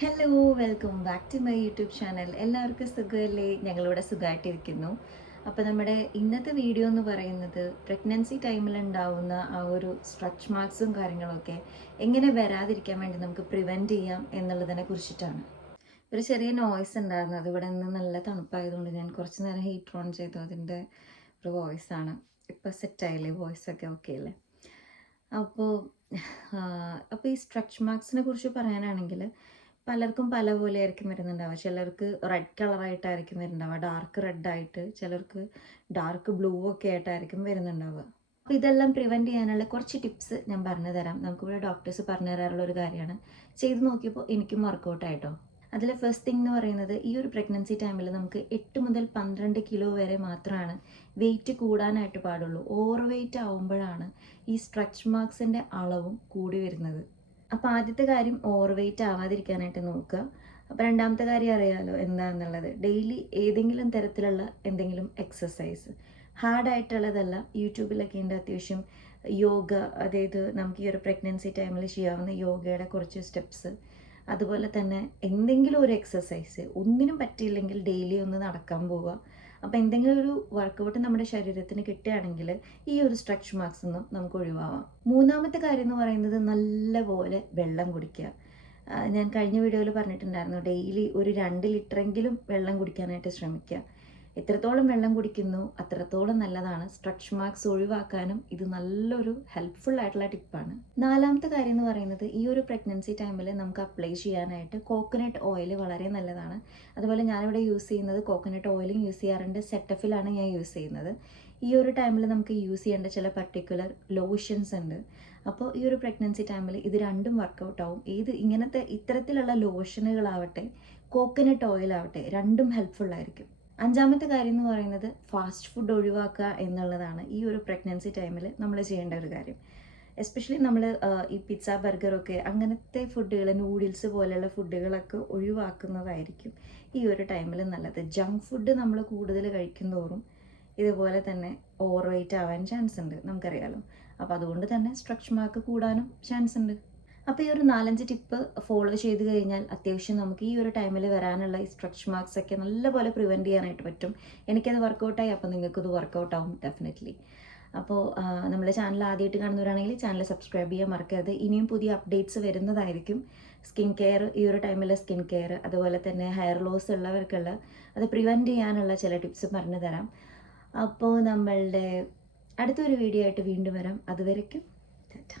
Hello, welcome back to my YouTube channel. എല്ലാവർക്കും സുഖമല്ലേ? ഞങ്ങളിവിടെ സുഖമായിട്ടിരിക്കുന്നു. അപ്പോൾ നമ്മുടെ ഇന്നത്തെ വീഡിയോ എന്ന് പറയുന്നത് പ്രഗ്നൻസി ടൈമിൽ ഉണ്ടാവുന്ന ആ ഒരു സ്ട്രെച്ച് മാർക്സും കാര്യങ്ങളൊക്കെ എങ്ങനെ വരാതിരിക്കാൻ വേണ്ടി നമുക്ക് പ്രിവെൻറ്റ് ചെയ്യാം എന്നുള്ളതിനെ കുറിച്ചിട്ടാണ്. ഒരു ചെറിയ നോയ്സ് ഉണ്ടായിരുന്നു. അത് ഇവിടെ നിന്ന് നല്ല തണുപ്പായതുകൊണ്ട് ഞാൻ കുറച്ച് നേരം ഹീറ്റർ ഓൺ ചെയ്തു. അതിൻ്റെ ഒരു വോയിസാണ്. ഇപ്പോൾ സെറ്റായില്ലേ? വോയിസൊക്കെ ഓക്കെ അല്ലേ? അപ്പോൾ അപ്പോൾ ഈ സ്ട്രെച്ച് മാർക്സിനെ കുറിച്ച് പറയാനാണെങ്കിൽ പലർക്കും പല പോലെ ആയിരിക്കും വരുന്നുണ്ടാവുക. ചിലർക്ക് റെഡ് കളറായിട്ടായിരിക്കും വരുന്നുണ്ടാവുക, ഡാർക്ക് റെഡായിട്ട്. ചിലർക്ക് ഡാർക്ക് ബ്ലൂ ഒക്കെ ആയിട്ടായിരിക്കും വരുന്നുണ്ടാവുക. അപ്പോൾ ഇതെല്ലാം പ്രിവെൻറ്റ് ചെയ്യാനുള്ള കുറച്ച് ടിപ്സ് ഞാൻ പറഞ്ഞു തരാം. നമുക്കിവിടെ ഡോക്ടേഴ്സ് പറഞ്ഞു തരാറുള്ള ഒരു കാര്യമാണ്. ചെയ്ത് നോക്കിയപ്പോൾ എനിക്കും വർക്കൗട്ടായിട്ടോ. അതിൽ ഫസ്റ്റ് തിങ് എന്ന് പറയുന്നത്, ഈ ഒരു പ്രഗ്നൻസി ടൈമിൽ നമുക്ക് 8 മുതൽ 12 കിലോ വരെ മാത്രമാണ് വെയിറ്റ് കൂടാനായിട്ട് പാടുള്ളൂ. ഓവർ വെയിറ്റ് ആവുമ്പോഴാണ് ഈ സ്ട്രെച്ച് മാർക്സിൻ്റെ അളവും കൂടി വരുന്നത്. അപ്പോൾ ആദ്യത്തെ കാര്യം ഓവർ വെയിറ്റ് ആവാതിരിക്കാനായിട്ട് നോക്കുക. അപ്പോൾ രണ്ടാമത്തെ കാര്യം അറിയാമല്ലോ എന്താണെന്നുള്ളത്. ഡെയിലി ഏതെങ്കിലും തരത്തിലുള്ള എന്തെങ്കിലും എക്സസൈസ്, ഹാർഡായിട്ടുള്ളതല്ല. യൂട്യൂബിലൊക്കെ ഉണ്ട് അത്യാവശ്യം യോഗ, അതായത് നമുക്ക് ഈ ഒരു പ്രഗ്നൻസി ടൈമിൽ ചെയ്യാവുന്ന യോഗയുടെ കുറച്ച് സ്റ്റെപ്സ്. അതുപോലെ തന്നെ എന്തെങ്കിലും ഒരു എക്സസൈസ്, ഒന്നിനും പറ്റിയില്ലെങ്കിൽ ഡെയിലി ഒന്ന് നടക്കാൻ പോവുക. അപ്പോൾ എന്തെങ്കിലും ഒരു വർക്കൗട്ട് നമ്മുടെ ശരീരത്തിന് കിട്ടുകയാണെങ്കിൽ ഈ ഒരു സ്ട്രെച്ച് മാർക്സ് ഒന്നും നമുക്ക് ഒഴിവാവാം. മൂന്നാമത്തെ കാര്യം എന്ന് പറയുന്നത് നല്ലപോലെ വെള്ളം കുടിക്കുക. ഞാൻ കഴിഞ്ഞ വീഡിയോയിൽ പറഞ്ഞിട്ടുണ്ടായിരുന്നു, ഡെയിലി ഒരു 2 ലിറ്ററെങ്കിലും വെള്ളം കുടിക്കാനായിട്ട് ശ്രമിക്കുക. എത്രത്തോളം വെള്ളം കുടിക്കുന്നു അത്രത്തോളം നല്ലതാണ്. സ്ട്രെച്ച് മാർക്സ് ഒഴിവാക്കാനും ഇത് നല്ലൊരു ഹെൽപ്ഫുൾ ആയിട്ടുള്ള ടിപ്പാണ്. നാലാമത്തെ കാര്യം എന്ന് പറയുന്നത്, ഈ ഒരു പ്രഗ്നൻസി ടൈമിൽ നമുക്ക് അപ്ലൈ ചെയ്യാനായിട്ട് കോക്കനട്ട് ഓയിൽ വളരെ നല്ലതാണ്. അതുപോലെ ഞാനിവിടെ യൂസ് ചെയ്യുന്നത് കോക്കനട്ട് ഓയിലും യൂസ് ചെയ്യാറുണ്ട്. സെറ്റഫിലാണ് ഞാൻ യൂസ് ചെയ്യുന്നത്. ഈ ഒരു ടൈമിൽ നമുക്ക് യൂസ് ചെയ്യേണ്ട ചില പർട്ടിക്കുലർ ലോഷൻസ് ഉണ്ട്. അപ്പോൾ ഈ ഒരു പ്രഗ്നൻസി ടൈമിൽ ഇത് രണ്ടും വർക്കൗട്ട് ആവും. ഇത്തരത്തിലുള്ള ലോഷനുകളാവട്ടെ കോക്കനട്ട് ഓയിലാവട്ടെ രണ്ടും ഹെൽപ്ഫുൾ ആയിരിക്കും. അഞ്ചാമത്തെ കാര്യം എന്ന് പറയുന്നത് ഫാസ്റ്റ് ഫുഡ് ഒഴിവാക്കുക എന്നുള്ളതാണ്. ഈ ഒരു പ്രഗ്നൻസി ടൈമിൽ നമ്മൾ ചെയ്യേണ്ട ഒരു കാര്യം. എസ്പെഷ്യലി നമ്മൾ ഈ പിസ്സ, ബർഗറൊക്കെ അങ്ങനത്തെ ഫുഡുകൾ, നൂഡിൽസ് പോലെയുള്ള ഫുഡുകളൊക്കെ ഒഴിവാക്കുന്നതായിരിക്കും ഈ ഒരു ടൈമിൽ നല്ലത്. ജങ്ക് ഫുഡ് നമ്മൾ കൂടുതൽ കഴിക്കും തോറും ഇതുപോലെ തന്നെ ഓവർ വെയിറ്റ് ആവാൻ ചാൻസ് ഉണ്ട്, നമുക്കറിയാലോ. അപ്പോൾ അതുകൊണ്ട് തന്നെ സ്ട്രെച്ച് മാർക്ക് കൂടാനും ചാൻസ് ഉണ്ട്. അപ്പോൾ ഈ ഒരു 4-5 ടിപ്പ് ഫോളോ ചെയ്ത് കഴിഞ്ഞാൽ അത്യാവശ്യം നമുക്ക് ഈ ഒരു ടൈമിൽ വരാനുള്ള ഈ സ്ട്രെച്ച് മാർക്സ് ഒക്കെ നല്ലപോലെ പ്രിവെൻറ്റ് ചെയ്യാനായിട്ട് പറ്റും. എനിക്കത് വർക്കൗട്ടായി, അപ്പോൾ നിങ്ങൾക്കത് വർക്കൗട്ടാവും ഡെഫിനറ്റ്ലി. അപ്പോൾ നമ്മുടെ ചാനൽ ആദ്യമായിട്ട് കാണുന്നവരാണെങ്കിൽ ചാനൽ സബ്സ്ക്രൈബ് ചെയ്യാൻ മറക്കരുത്. ഇനിയും പുതിയ അപ്ഡേറ്റ്സ് വരുന്നതായിരിക്കും. സ്കിൻ കെയർ, ഈ ഒരു ടൈമിൽ സ്കിൻ കെയർ, അതുപോലെ തന്നെ ഹെയർ ലോസ് ഉള്ളവർക്കുള്ള അത് പ്രിവെൻറ്റ് ചെയ്യാനുള്ള ചില ടിപ്സ് പറഞ്ഞു തരാം. അപ്പോൾ നമ്മളുടെ അടുത്തൊരു വീഡിയോ ആയിട്ട് വീണ്ടും വരാം. അതുവരയ്ക്കും ടാറ്റാ.